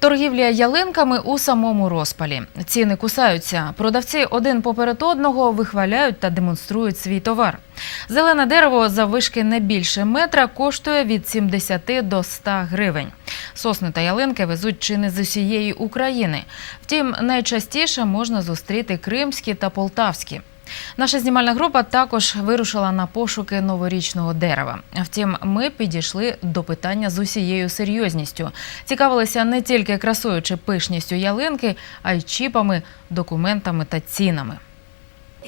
Торгівля ялинками у самому розпалі. Ціни кусаються. Продавці один поперед одного вихваляють та демонструють свій товар. Зелене дерево за вишки не більше метра коштує від 70 до 100 гривень. Сосни та ялинки везуть чи не з усієї України. Втім, найчастіше можна зустріти кримські та полтавські. Наша знімальна група також вирушила на пошуки новорічного дерева. Втім, ми підійшли до питання з усією серйозністю. Цікавилися не тільки красою чи пишністю ялинки, а й чіпами, документами та цінами.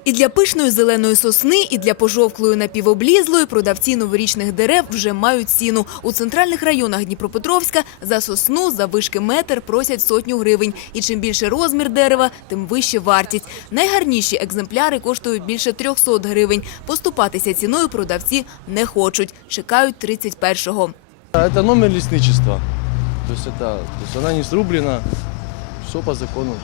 І для пишної зеленої сосни, і для пожовклої напівоблізлої продавці новорічних дерев вже мають ціну. У центральних районах Дніпропетровська за сосну за вишки метр просять сотню гривень. І чим більше розмір дерева, тим вище вартість. Найгарніші екземпляри коштують більше 300 гривень. Поступатися ціною продавці не хочуть. Чекають 31-го. Это номер лесничества. То есть это, то есть не срублена, все по закону.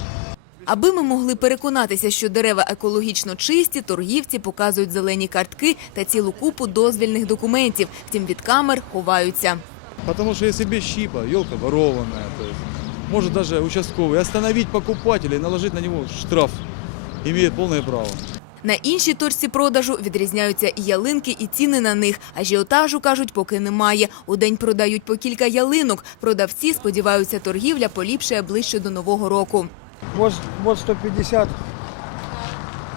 Аби ми могли переконатися, що дерева екологічно чисті, торгівці показують зелені картки та цілу купу дозвільних документів. Втім, від камер ховаються. Потому что если без щипа, елка ворованная, то есть может даже участковый остановить покупателя и наложить на него штраф. Имеет полное право. На іншій точці продажу відрізняються і ялинки, і ціни на них. Ажіотажу, кажуть, поки немає. У день продають по кілька ялинок. Продавці сподіваються, торгівля поліпшає ближче до Нового року. Вот, вот 150,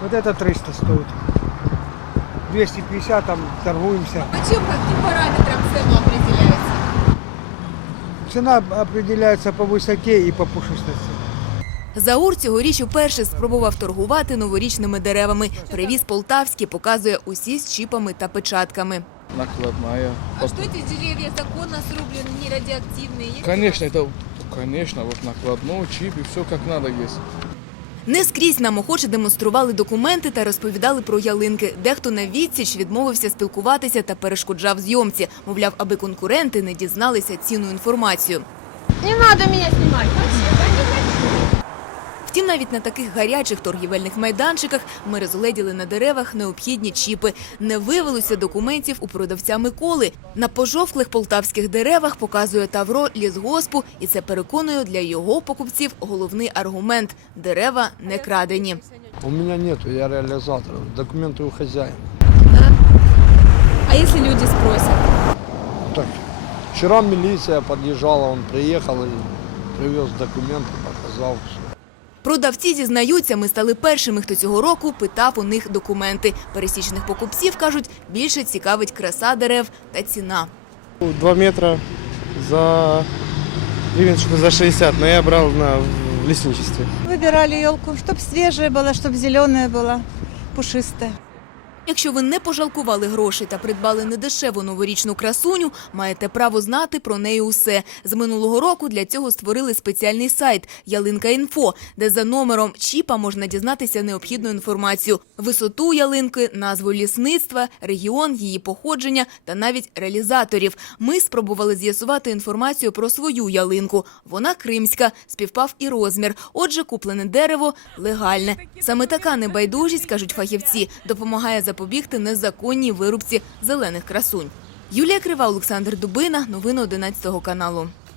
вот это 300 стоит. 250 там торгуемся. А чим яким параметрам ціну определяється? Цена определяется по высоте и по пушистости. Заур цьогоріч уперше спробував торгувати новорічними деревами. Привіз полтавські, показує усі з чіпами та печатками. Накладная. А что эти деревья законно срублены, не радиоактивные? Есть Конечно, это, конечно, вот накладной чип и все как надо есть. Не скрізь нам охоче демонстрували документи та розповідали про ялинки. Дехто на відсіч відмовився спілкуватися та перешкоджав зйомці. Мовляв, аби конкуренти не дізналися цінну інформацію. Не надо меня снимать. Втім, навіть на таких гарячих торгівельних майданчиках ми розгледіли на деревах необхідні чіпи. Не виявилося документів у продавця Миколи. На пожовклих полтавських деревах показує Тавро лісгоспу, і це переконує для його покупців головний аргумент – дерева не крадені. У меня нету, я реализатор. Документы у хозяина. А если люди спросят? Так, вчера милиция подъезжала, он приехал и привез документы, показал все. Продавці зізнаються, ми стали першими, хто цього року питав у них документи. Пересічних покупців, кажуть, більше цікавить краса дерев та ціна. 2 метра за гривен что-то за 60, но я брал на, в лесничестве. Выбирали елку, чтобы свежая была, чтобы зеленая была, пушистая. Якщо ви не пожалкували грошей та придбали недешеву новорічну красуню, маєте право знати про неї усе. З минулого року для цього створили спеціальний сайт Ялинка.Інфо, де за номером чіпа можна дізнатися необхідну інформацію: висоту ялинки, назву лісництва, регіон, її походження та навіть реалізаторів. Ми спробували з'ясувати інформацію про свою ялинку. Вона кримська, співпав і розмір. Отже, куплене дерево легальне. Саме така небайдужість, кажуть фахівці, допомагає запобігти незаконній вирубці зелених красунь. Юлія Крива, Олександр Дубина. Новини 11 каналу.